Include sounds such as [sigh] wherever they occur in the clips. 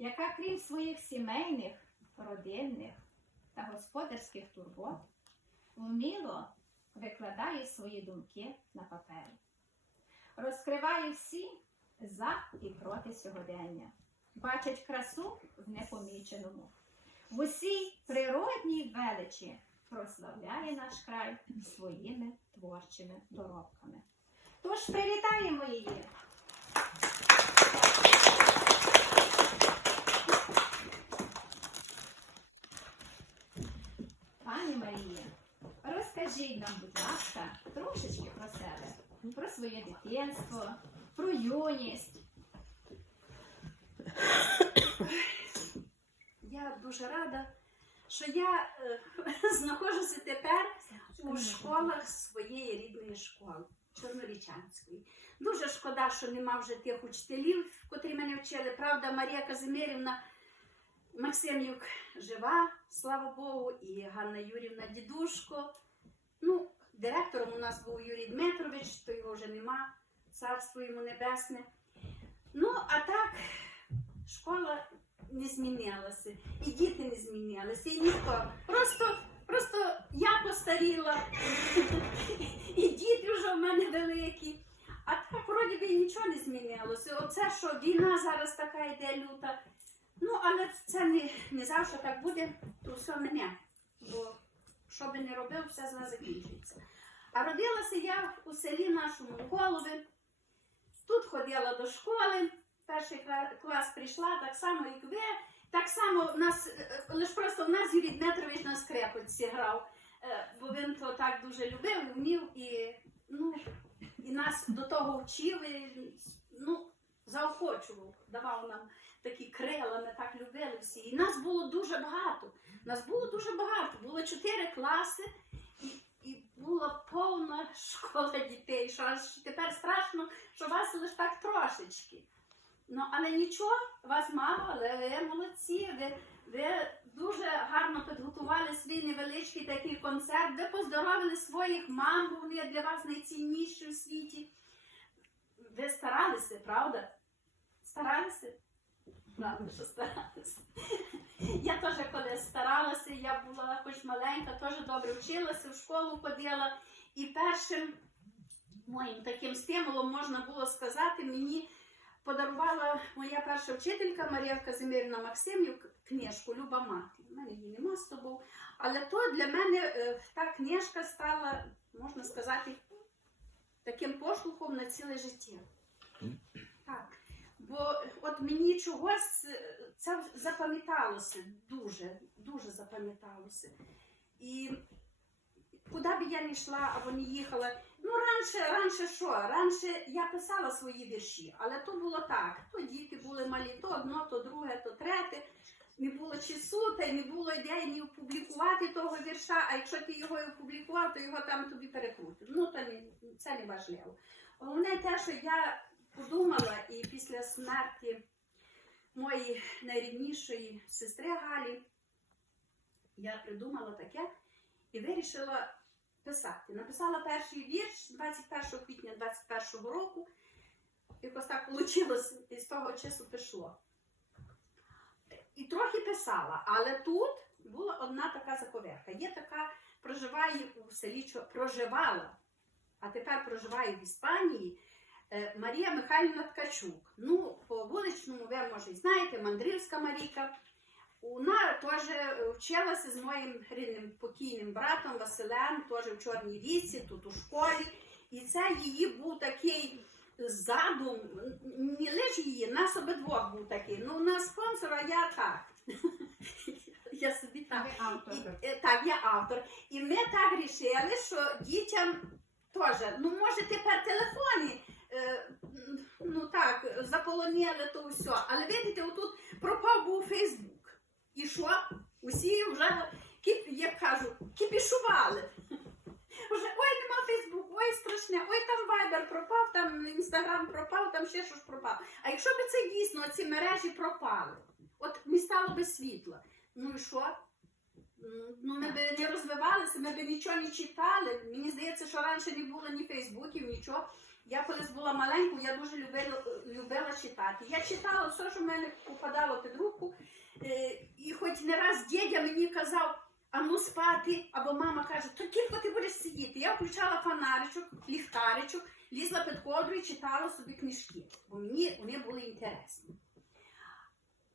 яка крім своїх сімейних, родинних та господарських турбот, вміло викладає свої думки на папері, розкриває всі за і проти сьогодення, бачить красу в непоміченому. В усій природній величі прославляє наш край своїми творчими доробками. Тож привітаємо її! Пані Марія, розкажіть нам, будь ласка, трошечки про себе, про своє дитинство, про юність. Я дуже рада, що я е, [laughs] знаходжуся тепер у школах своєї рідної школи, Чорнорічанської. Дуже шкода, що нема вже тих учителів, котрі мене вчили. Правда, Марія Казимирівна Максимюк жива, слава Богу, і Ганна Юрівна Дідушко. Ну, директором у нас був Юрій Дмитрович, то його вже нема, царство йому небесне. Ну, а так, школа не змінилася, і діти не змінилися, і ніхто. Просто, просто я постаріла, і діти вже в мене великі. А так вроді би нічого не змінилося. Оце, що війна зараз така йде люта. Ну, але це не, не завжди так буде, то все мене. Бо що би не робив, все зле закінчується. А родилася я у селі нашому голові. Тут ходила до школи, перший клас прийшла, так само, як ви. Так само в нас, е, лише просто в нас Юрій Дмитрович на скрепочці грав, е, бо він то так дуже любив і вмів, і, ну, і нас до того вчили, ну, заохочував, давав нам такі крила, ми так любили всі. І нас було дуже багато. Нас було дуже багато. Було чотири класи, і, і була повна [laughs] школа дітей. Що аж тепер страшно, що вас лише так трошечки. Ну, але нічого, вас мало, але ви молодці. Ви, ви дуже гарно підготували свій невеличкий такий концерт. Ви поздоровили своїх мам, бо вони для вас найцінніші у світі. Ви старалися, правда? Старалися? Правда, що старалися. Я теж коли старалася, я була хоч маленька, теж добре вчилася, в школу ходила. І першим моїм таким стимулом можна було сказати, мені подарувала моя перша вчителька Марія Казимирівна Максимів книжку Люба мати. У мене її нема з тобою. Але то для мене е, та книжка стала, можна сказати, таким поштовхом на ціле життя. Так. Бо мені чогось е, це запам'яталося дуже, дуже запам'яталося. І куди б я не йшла або не їхала. Ну, раніше, раніше що? Раніше я писала свої вірші, але то було так. То діти були малі, то одно, то друге, то третє. Не було часу, та й не було ідеї ні опублікувати того вірша, а якщо ти його і опублікував, то його там тобі перекрутять. Ну, то не, це не важливо. Головне те, що я подумала, і після смерті моєї найріднішої сестри Галі, я придумала таке і вирішила писати. Написала перший вірш 21 квітня 21 року. Якось так вийшло, і з того часу пішло. І трохи писала, але тут була одна така заповерка. Є така, проживає у селі, проживала, а тепер проживає в Іспанії Марія Михайлівна Ткачук. Ну, по вуличному ви, може, і знаєте, Мандрівська Марійка. Вона теж е, вчилася з моїм рідним покійним братом Василем, теж в Чорній річці, тут у школі. І це її був такий задум, не лише її, нас обидвох був такий. Ну, на спонсора я так. [laughs] Я собі так. Е, так, я автор. І ми так рішили, що дітям теж, ну може тепер телефони, е, м, ну так, заполонили то все. Але видите, отут пропав був Фейсбук. І що? Усі вже, як кажу, кіпішували. Вже ой, нема Фейсбук, ой, страшне, ой, там Вайбер пропав, там Інстаграм пропав, там ще щось пропав. А якщо б це дійсно ці мережі пропали, от не стало би світла. Ну і що? Ну, ми б не розвивалися, ми б нічого не читали. Мені здається, що раніше не було ні Фейсбуків, нічого. Я колись була маленькою, я дуже любила, любила читати. Я читала все, що в мене попадало під руку. І хоч не раз дідя мені казав, а ну спати, або мама каже, то кілько ти будеш сидіти. Я включала фонаричок, ліхтаричок, лізла під ковдру і читала собі книжки, бо мені вони були інтересні.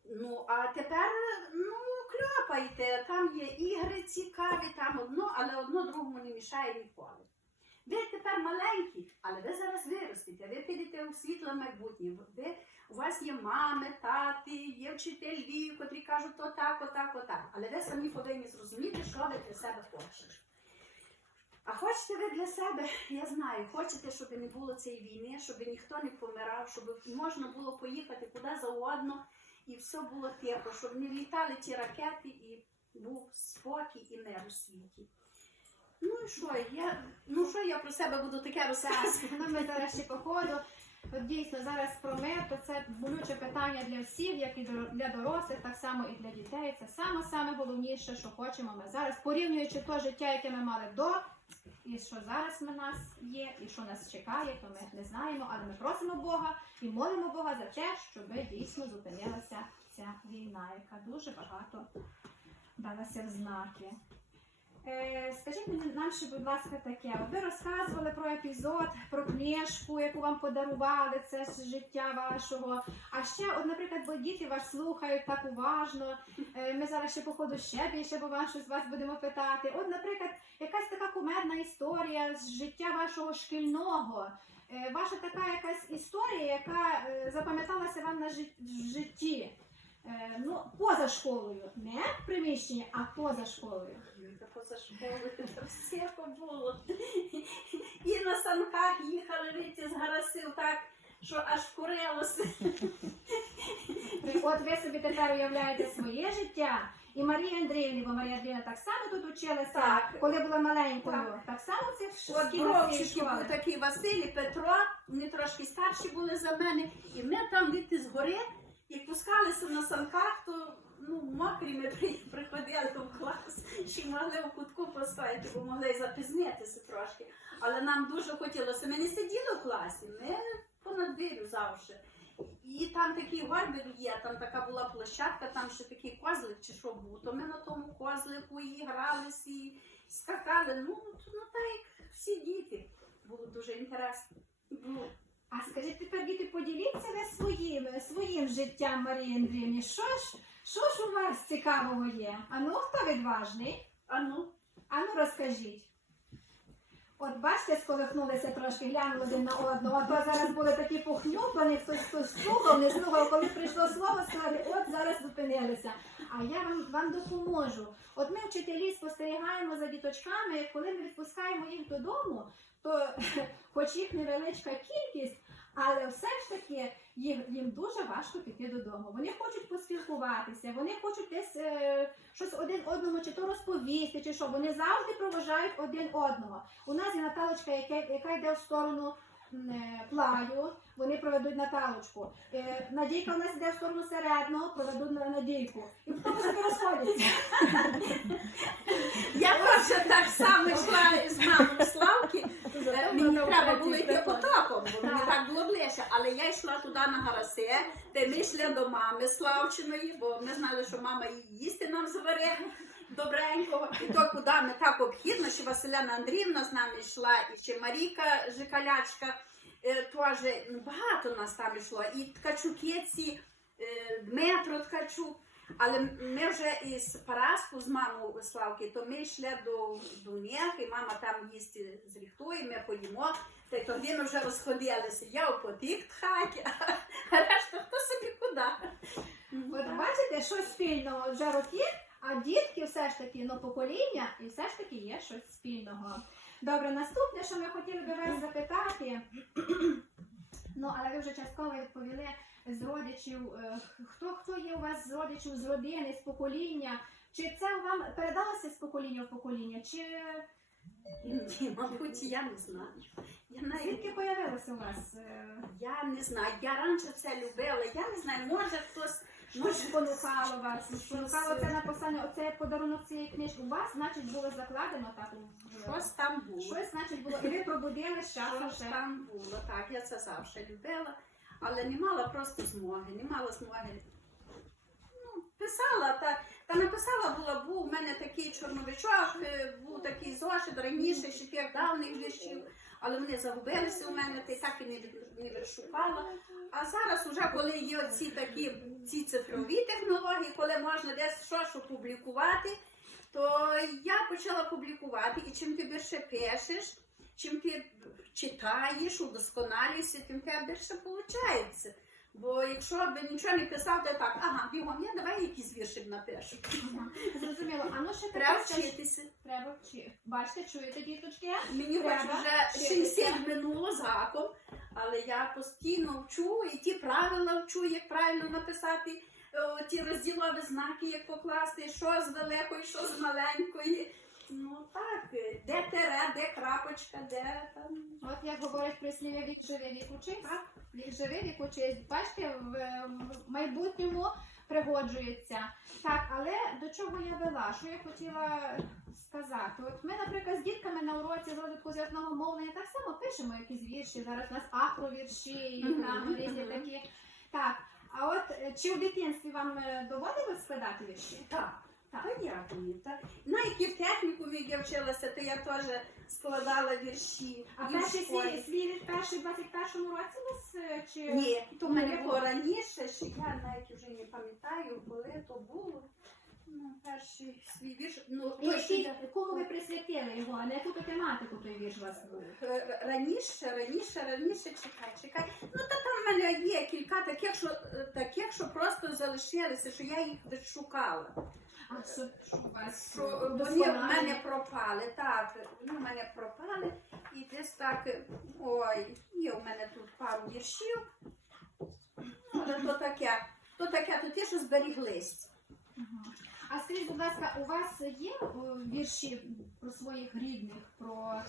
Ну, а тепер, ну, кльопайте, там є ігри цікаві, там одно, але одно другому не мішає ніколи. Ви тепер маленькі, але ви зараз виростете, ви підете у світле майбутнє. Ви, у вас є мами, тати, є вчителі, котрі кажуть отак, отак, отак. Але ви самі повинні зрозуміти, що ви для себе хочете. А хочете ви для себе, я знаю, хочете, щоб не було цієї війни, щоб ніхто не помирав, щоб можна було поїхати куди завгодно і все було тихо, щоб не літали ті ракети і був спокій і мир у світі. Ну і що, я, ну що я про себе буду таке розказувати? Ну, ми зараз ще по ходу. От дійсно зараз про мир, то це болюче питання для всіх, як і для дорослих, так само і для дітей. Це саме саме головніше, що хочемо ми зараз, порівнюючи то життя, яке ми мали до, і що зараз в нас є, і що нас чекає, то ми не знаємо, але ми просимо Бога і молимо Бога за те, щоб дійсно зупинилася ця війна, яка дуже багато далася в знаки. Е, скажіть мені нам ще, будь ласка, таке. Ви розказували про епізод, про книжку, яку вам подарували, це з життя вашого. А ще, от, наприклад, бо діти вас слухають так уважно. Е, ми зараз ще походу ще більше, бо вам щось вас будемо питати. От, наприклад, якась така кумедна історія з життя вашого шкільного. Е, ваша така якась історія, яка запам'яталася вам на жит- житті. Ну, поза школою, не в приміщенні, а поза школою. Та поза школою все було. І на санках їхали вийти з гарасив так, що аж курилося. От ви собі тепер уявляєте своє життя. І Марія Андріївна, бо Марія Андріївна так само тут училася, Так. коли була маленькою. Так, само це в От шкільній був такий Василь і Петро, вони трошки старші були за мене, і ми там діти згори і пускалися на санках, то ну, мокрі приходили в клас, ще могли в кутку постояти, бо могли й запізнитися трошки. Але нам дуже хотілося. Ми не сиділи в класі, ми понад двір'ю завжди. І там такий горбик є, там така була площадка, там ще такий козлик чи що був. То ми на тому козлику і гралися, і скакали. Ну, ну так як всі діти. Було дуже інтересно. А скажіть тепер, діти, поділіться ви своїм, своїм життям, Марії Андріївні. Що ж, що ж у вас цікавого є? А ну, хто відважний? А ну, А ну розкажіть. От бачите, сколихнулися трошки, глянули один на одного. А то зараз були такі похнюпані, хтось хтось слухав, не слухав, коли прийшло слово, сказали, от зараз зупинилися. А я вам, вам допоможу. От ми, вчителі, спостерігаємо за діточками, коли ми відпускаємо їх додому, то [laughs] хоч їх невеличка кількість, але все ж таки їх, їм дуже важко піти додому. Вони хочуть поспілкуватися, вони хочуть десь е, щось один одному чи то розповісти, чи що. Вони завжди проважають один одного. У нас є Наталочка, яка, яка йде в сторону плаю, вони проведуть Наталочку. Е, Надійка у нас йде в сторону середного, проведуть на Надійку. І потім собі розходяться. я теж так само йшла з мамою Славки. Е, Мені треба було йти потоком, бо мені Так. було ближче. Але я йшла туди на Гарасе, де ми йшли до мами Славчиної, бо ми знали, що мама їй їсти нам зваре добренького. І то куди ми так обхідно, що Василяна Андріївна з нами йшла, і ще Марійка Жикалячка. е, Теж ну, багато нас там йшло. І ткачуки ці, е, Дмитро Ткачук. Але ми вже із Параску з мамою Славки, то ми йшли до, них, і мама там їсти зріхтує, ми поїмо. Та й тоді ми вже розходилися. Я у потік хаті, а решта хто собі куди. От бачите, щось спільного вже роки, а дітки все ж таки, ну покоління, і все ж таки є щось спільного. Добре, наступне, що ми хотіли би вас запитати, [clears throat] ну але ви вже частково відповіли з родичів, е, хто хто є у вас з родичів, з родини, з покоління? Чи це вам передалося з покоління в покоління? Чи Ні, мабуть, я не знаю. Я навіть звідки появилося у вас? е, я не знаю. Я раніше це любила. Я не знаю, може хтось може спонукало вас? Спонукало це написання, оцей подарунок цієї книжки. У вас, значить, було закладено так. в- щось там було. Щось, значить, було. І ви пробудили з часом Щось ще. там було, так, я це завжди любила, але не мала просто змоги, не мала змоги. Ну, писала, та, та написала була, був у мене такий чорновичок, е, був такий зошит раніше, ще тих давних віршів, але вони загубилися у мене, й так і не, не відшукала. А зараз, уже коли є ці такі ці цифрові технології, коли можна десь щось опублікувати, то я почала публікувати. І чим ти більше пишеш, чим ти читаєш, удосконалюєшся, тим тебе більше виходить. Бо якщо б нічого не писав, то так, ага, бігом, я давай якийсь віршик напишу. [laughs] Зрозуміло. А ну ще Треба вчитися. Треба вчити. Бачите, чуєте, діточки? Мені Треба вже вчитися. 60 минуло заком, але я постійно вчу і ті правила вчу, як правильно написати, о, ті розділові знаки, як покласти, що з великої, що з маленької. Ну так, де тере, де крапочка, де там. От як говорять прислів'я вік живе, вік учись. Так. Вік живе, вік учись. Бачите, в, в майбутньому пригоджується. Так, але до чого я вела? Що я хотіла сказати? От ми, наприклад, з дітками на уроці з розвитку зв'язного мовлення так само пишемо якісь вірші. Зараз у нас афровірші, і там різні такі. Так, а от е, чи в дитинстві вам е, доводилось складати вірші? Так. Так. Так. Ну, в технікумі як я вчилася, то я теж складала вірші. А і в перший школі. свій, свій вірш перший в 21-му році у вас е, чи Ні, то мене було. раніше, що я навіть вже не пам'ятаю, коли то було. Ну, перший свій вірш. Ну, І той, що який- я... кому ви присвятили його, а на яку то тематику той вірш у вас був? Е, Раніше, раніше, раніше, чекай, чекай. Ну то там в мене є кілька таких, що е, таких, що просто залишилися, що я їх відшукала. А е, вони в мене пропали. Так, вони в мене пропали. І десь так, е, ой, є у мене тут пару віршів. Ну, але то таке, то таке, то ті, що зберіглись. А скажіть, будь ласка, у вас є вірші про своїх рідних, про,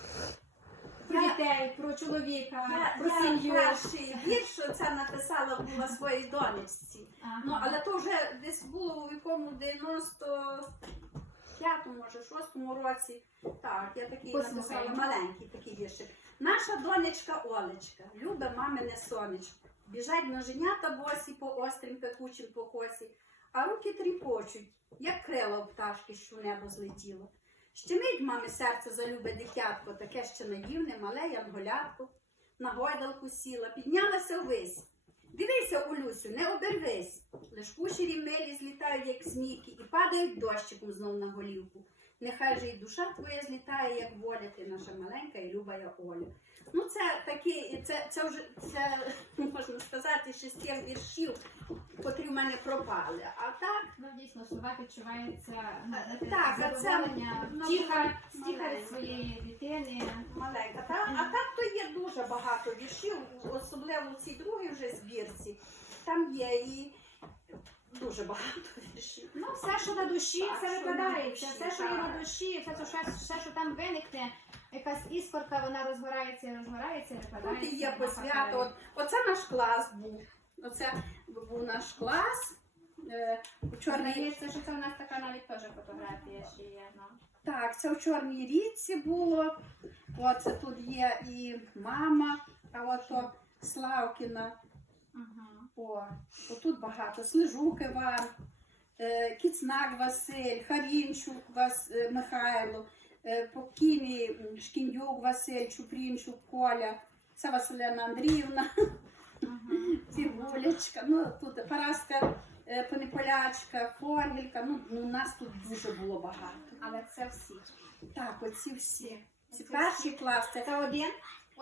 про дітей, про чоловіка, Я, про я сім'ю? перший вірш це написала була своїй донечці. Ага. Ну, але то вже десь було у якому 95-му, може, 6-му році. Так, я такий Послухаємо. написала маленький такий віршик. Наша донечка Олечка, любе мамине сонечко. Біжать ноженята босі по острім пекучим покосі, а руки тріпочуть, як крила у пташки, що в небо злетіло. Щемить мами серце за любе дитятко, таке ще наївне, мале янголятко. На гойдалку сіла, піднялася ввись. Дивися, Олюсю, не обервись. Лиш кучері милі злітають, як змійки, і падають дощиком знов на голівку. Нехай же й душа твоя злітає, як воля, ти наша маленька і люба Оля. Ну, це такі, це, це вже це [laughs] можна сказати, тих віршів, котрі в мене пропали. А так, Ну, дійсно, слова відчувається Так, ну, а це задоволення, ну, від своєї дитини. маленька. Та, а так то є дуже багато віршів, особливо в цій другій вже збірці. Там є і дуже багато віршів. Ну, все, що на душі, Так, все викладається, душі, все, що є на душі, все, що, все, що там виникне, якась іскорка, вона розгорається, і розгорається, Тут викладається. і є посвято. От, оце наш клас був. Оце був наш клас. Е, у чорній, Здається, що це у нас така навіть теж фотографія ще є. Ну. так, це у Чорній річці було. Оце тут є і мама, а от Славкіна. Угу. О, отут багато. Слижук Іван, е, Кіцнак Василь, Харінчук Вас, е, Михайло, е, покійний Шкіндюк Василь, Чупрінчук Коля, це Василена Андріївна, Цибулечка, ну тут Параска Паниполячка, Форгелька, ну, ну нас тут дуже було багато. Але це всі. Так, оці всі. Оці перший клас, це, Це один?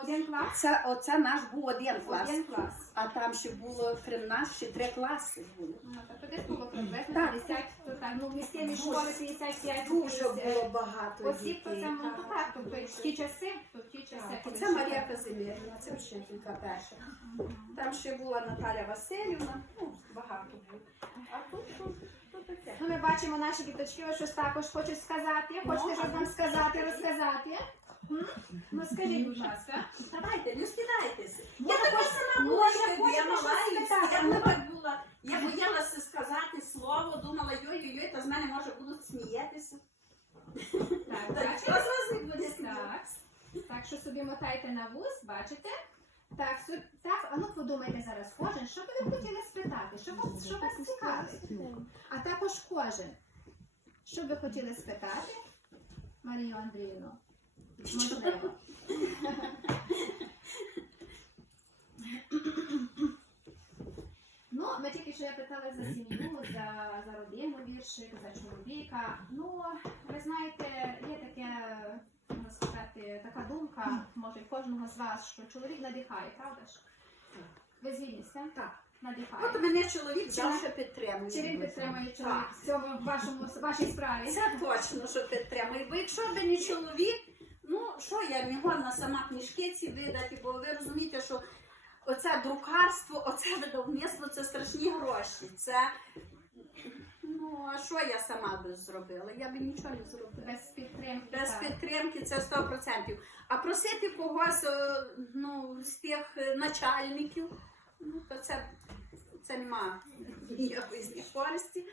Один клас? це, оце наш був один клас. Один клас. А там ще було крім нас ще три класи були. Ну, тобто десь було приблизно Так. 50, то так, ну, в місцевій школі 55. Дуже було багато Осіб, то дітей. це, ну, то так. так, тобто в ті часи, то в ті часи. Так, це ще- Марія Казимирівна, це вчителька перша. Там ще була Наталя Васильівна, ну, багато було. А тут, тут, тут. Ну, ми бачимо наші діточки, ось щось також хочуть сказати. Хочете щось нам сказати, розказати? Ну скажіть, будь ласка. Давайте, не скидайтеся. Я така сама була, я мала, і так була. Я боялася сказати слово, думала, йой-йой-йой, та з мене може будуть сміятися. Так, ніхто з вас Так. Так, що собі мотайте на вуз, бачите? Так, так, а ну подумайте зараз кожен, що би ви хотіли спитати, що вас, що вас цікавить? А також кожен. Що би хотіли спитати, Марію Андріївну? Можливо. Ну, ми тільки що я питала за сім'ю, за, за родину віршик, за чоловіка. Ну, ви знаєте, є таке, можна сказати, така думка, може, в кожного з вас, що чоловік надихає, правда ж? Ви згідні? Так. Надихає. От мене чоловік Чи завжди підтримує. Чи він підтримує чоловік в цьому вашому вашій справі? Це точно, що підтримує. Бо якщо б не чоловік, що я не годна сама книжки ці видати, бо ви розумієте, що оце друкарство, оце видавництво це страшні гроші. Це ну а що я сама би зробила? Я би нічого не зробила. Без підтримки. Без так. підтримки це 100%. А просити когось е, ну, з тих начальників, ну то це, це нема ніякої користі,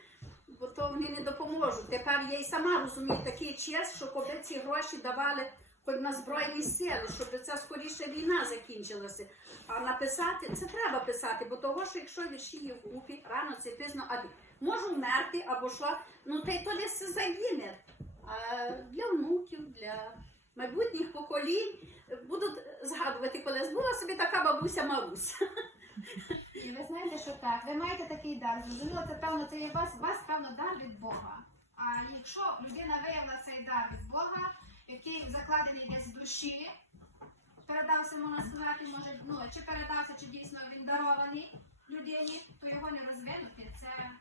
бо то вони не допоможуть. Тепер я й сама розумію такий час, що коли ці гроші давали хоч на Збройні сили, щоб ця скоріше війна закінчилася. А написати це треба писати, бо того, що якщо вірші є в групі, рано це пізно, а можу вмерти або що, ну та й то десь загине. А для внуків, для майбутніх поколінь будуть згадувати, колись була собі така бабуся Маруся. І ви знаєте, що так, ви маєте такий дар. Зрозуміло, це певно, це є вас, вас певно дар від Бога. А якщо людина виявила цей дар від Бога, який закладений десь в душі, передався, можна сказати, може, ну, чи передався, чи дійсно він дарований людині, то його не розвинути, це,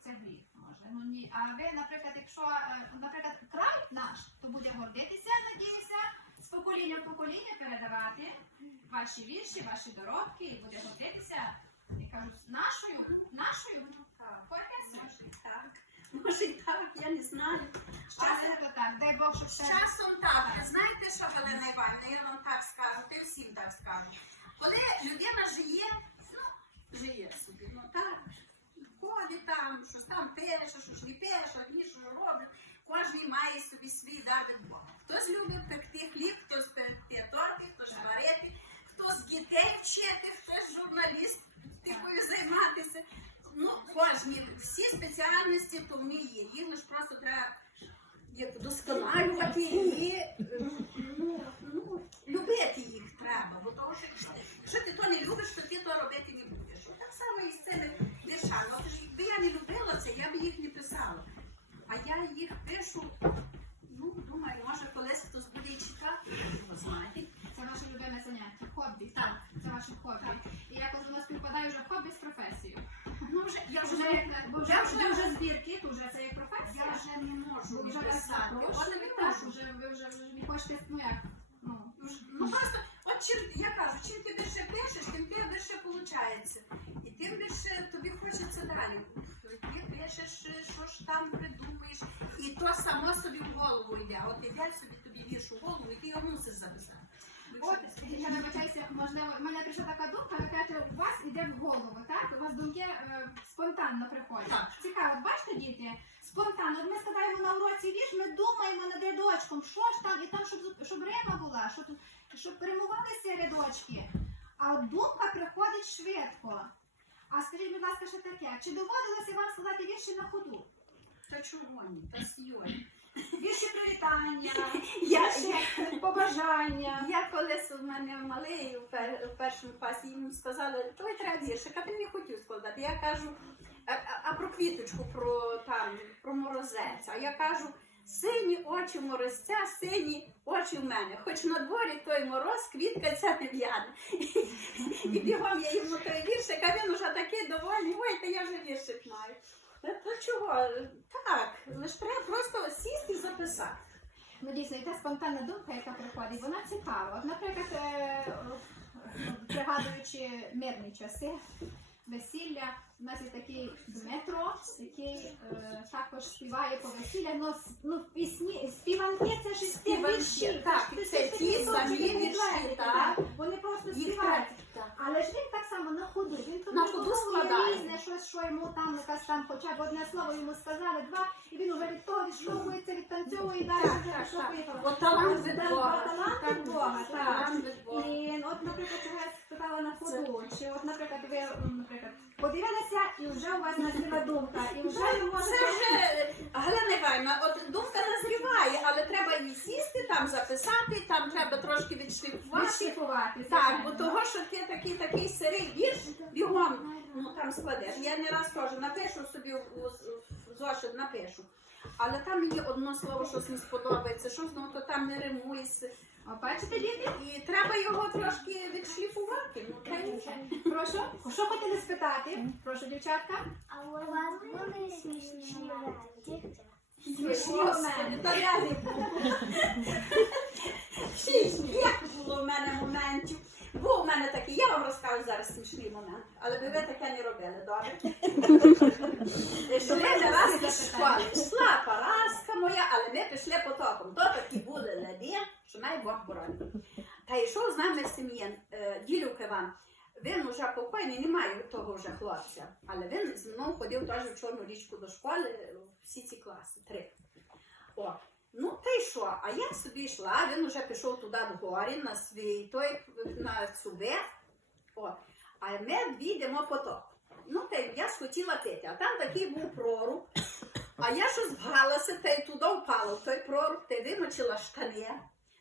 це гріх може. Ну, ні. А ви, наприклад, якщо, е, наприклад, край наш, то буде гордитися, надіюся, з покоління в покоління передавати ваші вірші, ваші доробки, і буде гордитися, я кажу, нашою, нашою. Так. Може і так, я не знаю. То так, дай Бог, щоб все. часом так. Знаєте що, Галина Іванівна, я вам так скажу, ти всім так скажу. Коли людина жиє, ну, жиє собі, ну так, ходить там, щось там пише, щось не пише, ні, що робить. Кожен має собі свій дар від Бога. Хтось любить пекти хліб, хтось пекти торти, хтось варити, хтось дітей вчити, хтось журналіст кожні, всі спеціальності то ми є. Їх лише просто треба як вдосконалювати і е, ну, ну, любити їх треба. Бо того, що якщо, якщо ти то не любиш, то ти то робити не будеш. Так само і з цими віршами. Якби я не любила це, я б їх не писала. А я їх пишу, ну, думаю, може колись хтось буде читати, знаєте. Це ваше любиме заняття, хобі. Так. Це ваше хобі. І якось у нас співпадає вже хобі з професією. Ну, вже, я Вже, я вже, вже збірки, вже це як я професія. вже не можу Бо вже писати. От запрошують, можу. вже, ви вже, не хочете, ну як, ну, Ну просто, от чим я кажу, чим ти більше пишеш, тим тебе більше виходить. І тим більше тобі хочеться далі. Ти пишеш, що ж там придумаєш, і то само собі в голову йде. От іде собі тобі вірш у голову, і ти його мусиш записати. От, я вибачаюся, можливо, в мене прийшла така думка, кажете, у вас іде в голову, так? У вас думки е, спонтанно приходять. Так. Цікаво, от бачите, діти, спонтанно. От ми складаємо на уроці вірш, ми думаємо над рядочком, що ж там, і там, щоб, щоб рима була, щоб, щоб перемувалися рядочки. А от думка приходить швидко. А скажіть, будь ласка, що таке? Чи доводилося вам складати вірші на ходу? Та чого ні? Та сьогодні. Вірші привітання, вірші побажання. Я колись у мене малий у пер- у першому класі йому сказали, давай треба віршик, а він не хотів складати. Я кажу, а, про квіточку, про там, про морозець. А я кажу, сині очі морозця, сині очі в мене. Хоч на дворі той мороз, квітка ця не в'яне. І бігом я йому той віршик, а він уже такий довольний, ой, та я вже віршик маю. Та чого? Так, лише треба просто сісти і записати. Ну, дійсно, і та спонтанна думка, яка приходить, вона цікава. От, наприклад, е, е, пригадуючи мирні часи, весілля, у нас є такий Дмитро, який е, також співає по весіллях, ну, с- ну пісні, співанки це ж ті Співанки, вірші. так, Це ті самі вірші, так. Вони просто співають. Так. Але ж він так само на ходу. Він На ходу складає. різне, щось, що йому там якась там, хоча б одне слово йому сказали, два, і він уже від того відшловується, відпрацьовує і далі вже відшовує Бога. От талант від Бога. Талант від Бога, так. І от, наприклад, я спитала на ходу, чи от, наприклад, ви, наприклад, подивилися, і вже у вас назріла [laughs] думка, і вже ви можете... Це вже, Галина Іванівна, от думка назріває, але треба її сісти, там записати, там треба трошки відшліфувати. Відшліфувати. Так, бо того, що ти такий-такий сирий вірш, бігом ну там складеш. Я не раз теж напишу собі в зошит напишу. Але там мені одно слово щось не сподобається, щось ну, то там не римується. О, бачите, діти? І треба його трошки відшліфувати. Ну, та й вже. Прошу, що хотіли спитати? Прошу, дівчатка. А у вас були смішні моменти? Я не буду. [laughs] Шість, як було в мене моментів. Був у мене такий, я вам розкажу зараз смішний момент, але ви ви таке не робили, добре? Йшли ми раз із школи. Йшла Параска моя, але ми пішли потоком. То такі були леди, що най Бог боронив. Та йшов з нами Сем'єн, е, ділюк Іван. Він уже покойний, немає того вже хлопця, але він зі мною ходив теж в Чорну річку до школи, всі ці класи, три. О, ну та й що? А я собі йшла, він вже пішов туди до горі на свій той на цубе. О, а ми дві йдемо поток. Ну, та й я схотіла пити, а там такий був проруб. А я щось вгалася, та й туди впала в той проруб, та й вимочила штани,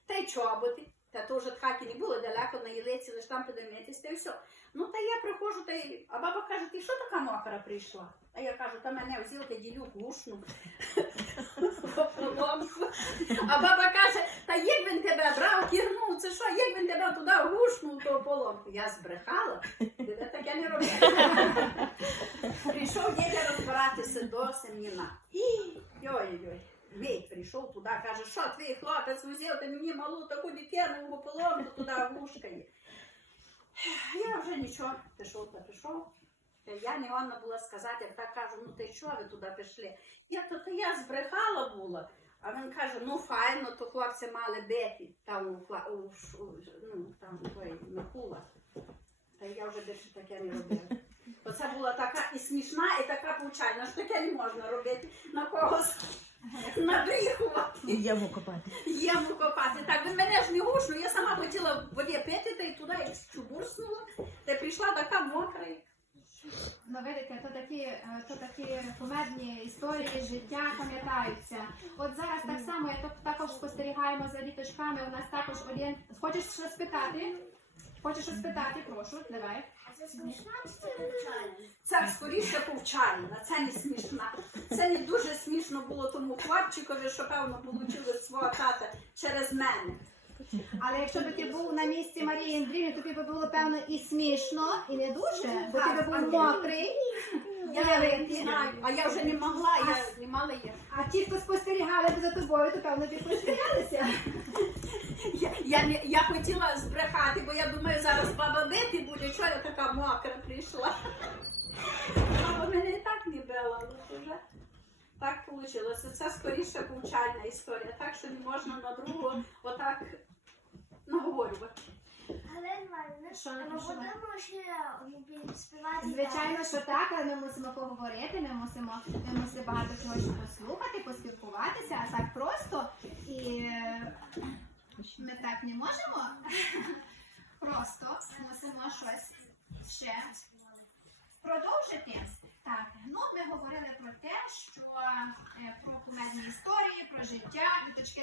та й чоботи. Та то вже хаті не було далеко на Єлиці, лиш там подивитись, та й все. Ну, та я приходжу, та й... а баба каже, ти що така мокра прийшла? А я кажу, та мене взяв та ділю гушну. А баба каже, та як він тебе брав, кірнув, це що, як він тебе туди гушнув ту поломку? Я збрехала, тебе таке не робила. Прийшов дядя розбиратися до семіна. Йой-йой. Віть прийшов туди, каже, що твій хлопець взяв, ти мені малу таку дитину в поломку туди гушкає. Я вже нічого, пішов та пішов. Я не вона була сказати, я так кажу, ну ти що ви туди пішли? Я то, я збрехала була. А він каже, ну файно, то хлопці мали бити там у, у, у ну, там той Микула. Та я вже більше таке не робила. Оце була така і смішна, і така повчальна, що таке не можна робити на когось набріхувати. Яму копати. Єму копати. Так, він мене ж не гушну, я сама хотіла в воді пити, та й туди як чубурснула, та й прийшла така мокра. Ну, видите, то такі, е, то такі кумедні історії життя пам'ятаються. От зараз так само я так- також спостерігаємо за діточками. У нас також один. Хочеш щось спитати? Хочеш щось спитати? Прошу, давай. Це смішно чи це звичайно? Це скоріше повчальна, це не смішна. Це не дуже смішно було тому хлопчикові, що певно отримали свого тата через мене. Але якщо б ти був на місці Марії Андріївни, тобі б було певно і смішно, і не дуже, бо ти би був мокрий. Я не знаю, а я вже не могла, я не мала їх. А ті, хто спостерігали б за тобою, то певно б посміялися. Я, я, не- я хотіла збрехати, бо я думаю, зараз баба бити буде, що я така мокра прийшла. Баба мене і так не била, вже так вийшло. Це скоріше повчальна історія, так що не можна на другу отак наговорювати. Що, ми будемо ще співати. Звичайно, що так, але ми мусимо поговорити, ми мусимо, ми мусимо багато чогось послухати, поспілкуватися, а так просто і ми так не можемо. [laughs] Просто мусимо щось ще продовжити. Так, ну ми говорили про те, що е, про кумедні історії, про життя. Діточки